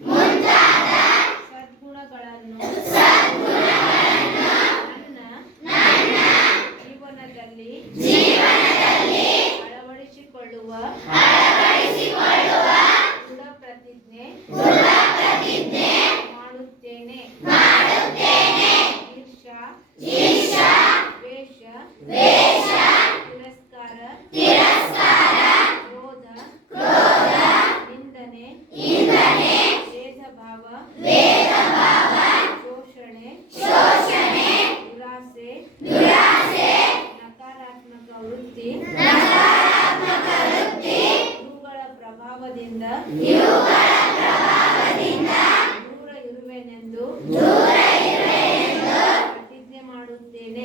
Mother. ಪ್ರತಿಜ್ಞೆ ಮಾಡುತ್ತೇನೆ.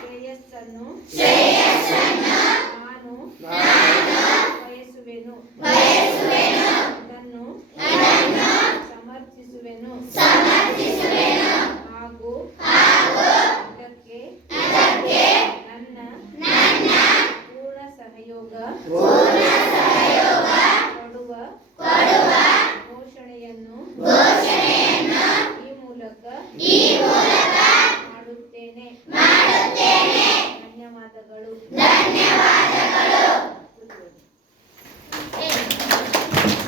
ಶ್ರೇಯಸ್ಸನ್ನು ನಾನು ಬಯಸುವೆನು. ಅದನ್ನು ಸಮರ್ಥಿಸುವೆನು. ಹಾಗೂ ಅದಕ್ಕೆ ನನ್ನ ಪೂರ್ಣ ಸಹಯೋಗ.